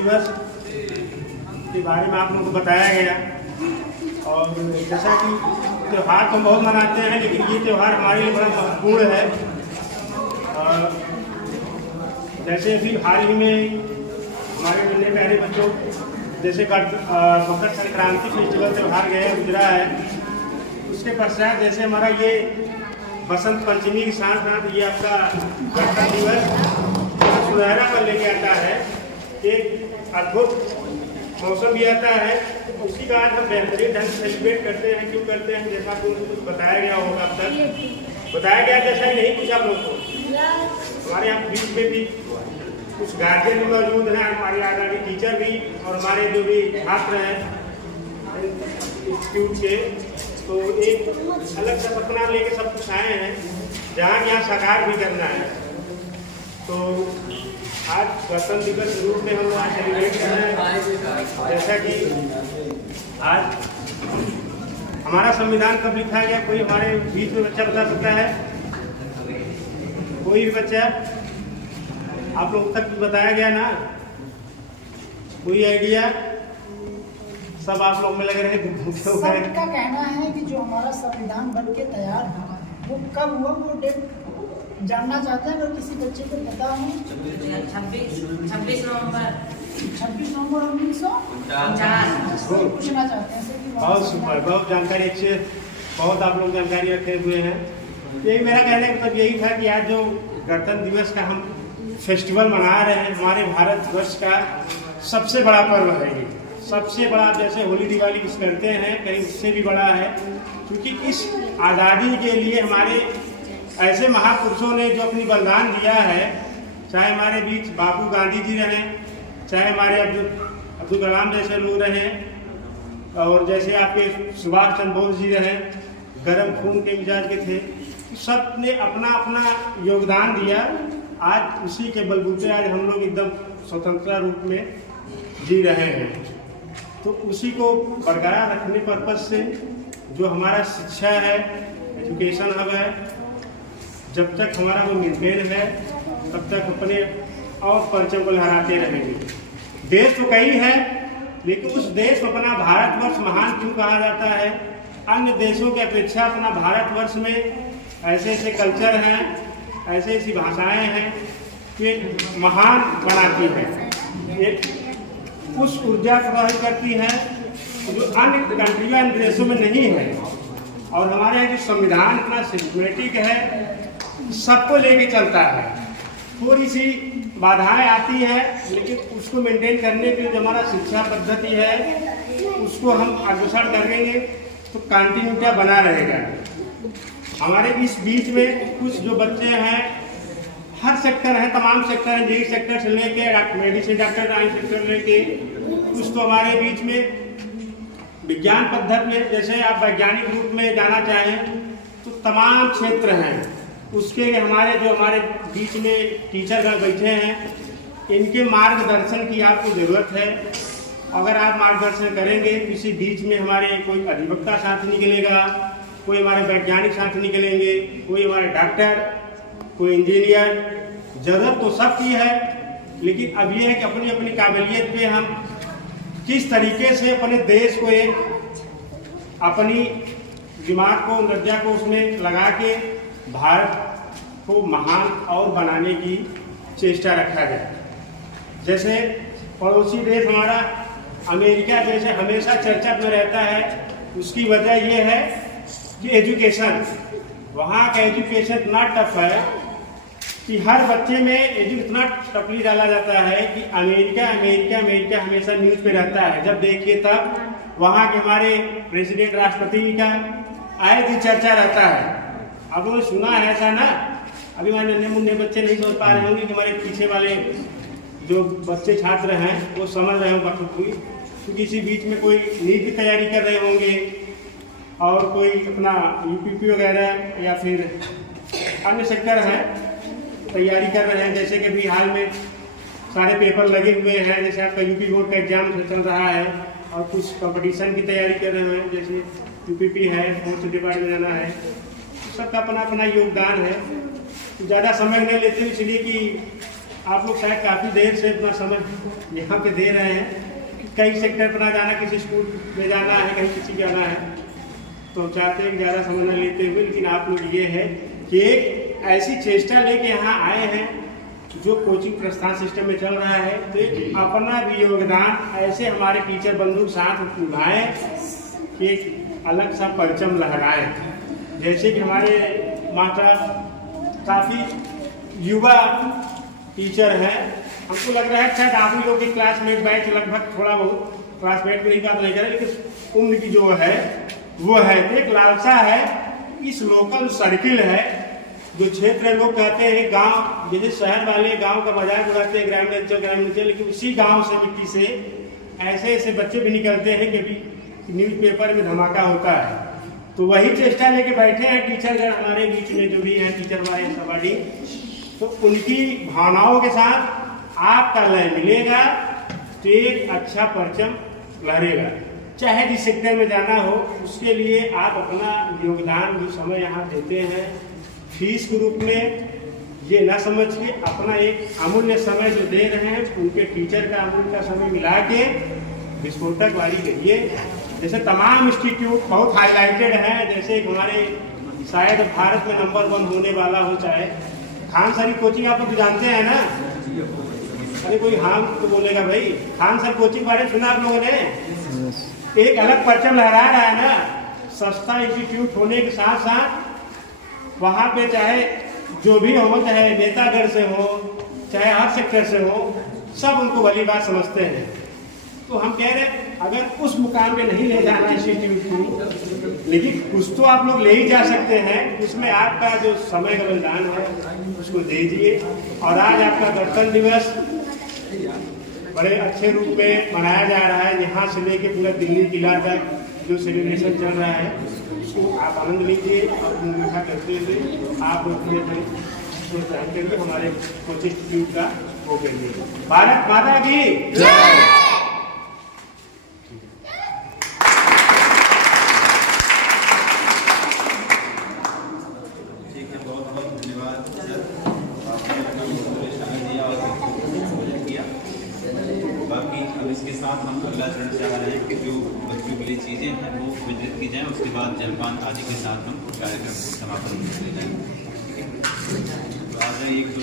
दिवस के बारे में आप लोगों को बताया गया। और जैसा कि त्यौहार तो बहुत मनाते हैं, लेकिन ये त्यौहार हमारे लिए बड़ा महत्वपूर्ण है। जैसे अभी हाल ही में हमारे नन्हे प्यारे बच्चों जैसे मकर संक्रांति फेस्टिवल त्यौहार गया गुजरा है, उसके पश्चात जैसे हमारा ये बसंत पंचमी के साथ साथ ये आपका गणतंत्र दिवस सुनहरा पल लेके आता है, एक अद्भुत मौसम भी आता है। उसी का आज हम बेहतरीन ढंग से सेलिब्रेट करते हैं। क्यों करते हैं? जैसा आपको कुछ बताया गया होगा, अब तक बताया गया जैसा ही नहीं कुछ आप लोग को। हमारे यहाँ बीच में भी कुछ गार्जियन भी मौजूद हैं, हमारे आजादी टीचर भी और हमारे जो भी छात्र हैं इंस्टीट्यूट के, तो एक अलग सा सपना लेके सब कुछ आए हैं जहाँ यहाँ साकार भी करना है। तो आज गणतंत्र दिवस के रूप में हम आज सेलिब्रेट कर रहे हैं। जैसा कि आज हमारा संविधान कब लिखा गया, कोई हमारे बीच में बच्चा बता सकता है? कोई भी बच्चा? आप लोग तक बताया गया ना? कोई आइडिया? सब आप लोग में लग रहे हैं। सबका कहना है कि जो हमारा संविधान बन के तैयार हुआ वो कब हुआ, वो डेट जानना चाहते हैं। अगर किसी बच्चे को पता हो 26 नवंबर 1949 पूछना चाहते हैं। बहुत सुपर, बहुत जानकारी अच्छी है, बहुत आप लोग जानकारी रखे हुए हैं। यही मेरा कहने का मतलब यही था कि आज जो गणतंत्र दिवस का हम फेस्टिवल मना रहे हैं, हमारे भारतवर्ष का सबसे बड़ा पर्व है ये। सबसे बड़ा, जैसे होली दिवाली किस करते हैं, कहीं उससे भी बड़ा है। क्योंकि इस आज़ादी के लिए हमारे ऐसे महापुरुषों ने जो अपनी बलिदान दिया है, चाहे हमारे बीच बापू गांधी जी रहें, चाहे हमारे अब्दुल कलाम जैसे लोग रहें, और जैसे आपके सुभाष चंद्र बोस जी रहें, गर्म खून के मिजाज के थे, सब ने अपना अपना योगदान दिया। आज उसी के बलबूते आज हम लोग एकदम स्वतंत्र रूप में जी रहे हैं। तो उसी को बरकरार रखने पर्पज से जो हमारा शिक्षा है, एजुकेशन हब है, जब तक हमारा वो मेंटेन है तब तक अपने और परचम को लहराते रहेंगे। देश तो कई है, लेकिन उस देश में अपना भारतवर्ष महान क्यों कहा जाता है? अन्य देशों की अपेक्षा अपना भारतवर्ष में ऐसे ऐसे कल्चर हैं, ऐसी ऐसी भाषाएं हैं कि महान बनाती हैं, एक उस ऊर्जा प्रवाहित करती हैं जो अन्य कंट्री अन्य देशों में नहीं है। और हमारे यहाँ जो संविधान इतना सिस्टमेटिक है, सबको लेके चलता है। थोड़ी सी बाधाएं आती हैं, लेकिन उसको मेंटेन करने के लिए जो हमारा शिक्षा पद्धति है उसको हम अग्रसर करेंगे तो कंटिन्यूटी बना रहेगा। हमारे इस बीच में कुछ जो बच्चे हैं, हर सेक्टर है, तमाम सेक्टर है, इंजीनियरिंग सेक्टर से लेके मेडिसिन डॉक्टर साइंस सेक्टर लेके, कुछ तो हमारे बीच में विज्ञान पद्धति में, जैसे आप वैज्ञानिक रूप में जाना चाहें तो तमाम क्षेत्र हैं। उसके लिए हमारे बीच में टीचरगण बैठे हैं, इनके मार्गदर्शन की आपको ज़रूरत है। अगर आप मार्गदर्शन करेंगे, किसी बीच में हमारे कोई अधिवक्ता साथ निकलेगा, कोई हमारे वैज्ञानिक साथ निकलेंगे, कोई हमारे डॉक्टर, कोई इंजीनियर। ज़रूरत तो सबकी है, लेकिन अब ये है कि अपनी अपनी काबिलियत पे हम किस तरीके से अपने देश को एक अपनी दिमाग को, ऊर्जा को उसमें लगा के भारत को महान और बनाने की चेष्टा रखा गया। जैसे पड़ोसी देश हमारा अमेरिका जैसे हमेशा चर्चा में रहता है, उसकी वजह ये है कि एजुकेशन, वहाँ का एजुकेशन इतना टफ है कि हर बच्चे में इतना टपली डाला जाता है कि अमेरिका अमेरिका अमेरिका हमेशा न्यूज़ पे रहता है। जब देखिए तब वहाँ के हमारे प्रेसिडेंट, राष्ट्रपति का आए दिन चर्चा रहता है। अब लोगों ने सुना है ऐसा ना? अभी हमारे नन्हे मुन्ने बच्चे नहीं समझ पा रहे होंगे कि हमारे पीछे वाले जो बच्चे छात्र हैं वो समझ रहे होंगे बखूबी, क्योंकि इसी बीच में कोई नीट की तैयारी कर रहे होंगे और कोई अपना यूपीपी वगैरह या फिर अन्य सेक्टर है तैयारी कर रहे हैं। जैसे कि अभी हाल में सारे पेपर लगे हुए हैं, जैसे आपका यूपी बोर्ड का एग्जाम चल रहा है और कुछ कंपटीशन की तैयारी कर रहे हैं, जैसे यूपीपी है, फोर्थ डिपार्टमेंट में जाना है। सबका अपना अपना योगदान है। ज़्यादा समय नहीं लेते इसलिए कि आप लोग शायद काफ़ी देर से अपना समय यहाँ पे दे रहे हैं। कई सेक्टर पर ना जाना, किसी स्कूल में जाना है, कहीं किसी जाना है, तो चाहते हैं कि ज़्यादा समय न लेते हुए, लेकिन आप लोग ये है कि एक ऐसी चेष्टा लेके यहाँ आए हैं जो कोचिंग प्रस्थान सिस्टम में चल रहा है, तो अपना भी योगदान ऐसे हमारे टीचर बंधु साथ निभाएं कि एक अलग सा परचम लहराए। जैसे कि हमारे मास्टर काफ़ी युवा टीचर हैं, हमको लग रहा है शायद आप ही लोग की क्लासमेट बैच लगभग थोड़ा बहुत, क्लासमेट की बात नहीं करें, लेकिन उम्र की जो है वो है। एक लालसा है, इस लोकल सर्किल है जो क्षेत्र लोग कहते हैं गांव, जैसे शहर वाले गांव का मजाक उड़ाते हैं ग्रामीण, लेकिन उसी गांव से मिट्टी से ऐसे ऐसे बच्चे भी निकलते हैं कि भी न्यूज़पेपर में धमाका होता है। तो वही चेष्टा लेके बैठे हैं टीचर हमारे बीच में जो भी हैं टीचर हमारे सवारी, तो उनकी भावनाओं के साथ आपका लय मिलेगा तो एक अच्छा परचम लहरेगा। चाहे जिस सेक्टर में जाना हो उसके लिए आप अपना योगदान जो समय यहाँ देते हैं फीस के रूप में, ये ना समझ के अपना एक अमूल्य समय जो दे रहे हैं उनके टीचर का अमूल्य समय मिला के विस्फोटक वाली करिए। जैसे तमाम इंस्टीट्यूट बहुत हाईलाइटेड हैं, जैसे हमारे शायद भारत में नंबर 1 होने वाला हो, चाहे खान सर की कोचिंग आप लोग जानते हैं ना। अरे कोई हाँ तो बोलेगा भाई, खान सर कोचिंग बारे में सुना आप लोगों ने? एक अलग परचम लहरा रहा है ना, सस्ता इंस्टीट्यूट होने के साथ साथ वहाँ पे चाहे जो भी हो, चाहे नेतागढ़ से हो, चाहे हर सेक्टर से हो, सब उनको भली बात समझते हैं। तो हम कह रहे हैं अगर उस मुकाम पे नहीं ले जाना इंस्टीट्यूट को, लेकिन कुछ तो आप लोग ले ही जा सकते हैं, उसमें आपका जो समय का बलिदान है उसको दीजिए। और आज आपका गणतंत्र दिवस बड़े अच्छे रूप में मनाया जा रहा है, यहाँ से लेके पूरा दिल्ली किला तक जो सेलिब्रेशन चल रहा है उसको आप आनंद लीजिए और मीठा करते हुए आप प्रोत्साहन करिए, हमारे कोचिंग इंस्टीट्यूट का वो करिए। भारत माता की जय। इसके साथ हम अगला चरण चाह रहे हैं कि जो बच्चों के लिए चीज़ें हैं वो वितरित की जाएं, उसके बाद जलपान आदि के साथ हम कार्यक्रम को समापन कर ले जाएंगे। ठीक है, तो आ जाए 1-2